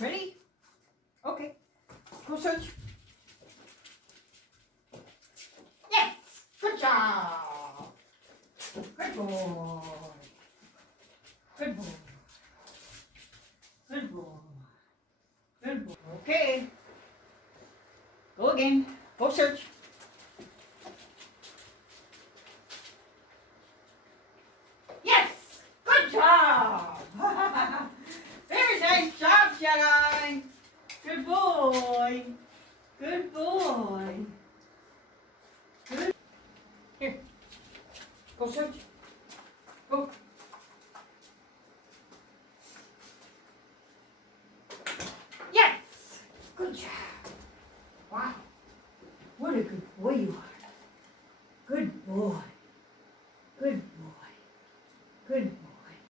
Ready? Okay. Go search. Yes! Good job! Good boy. Good boy. Good boy. Good boy. Okay. Go again. Go search. Yes! Good job! Very nice job, Jedi. Good boy. Good boy. Good. Here. Go search. Go. Yes! Good job. Wow. What a good boy you are.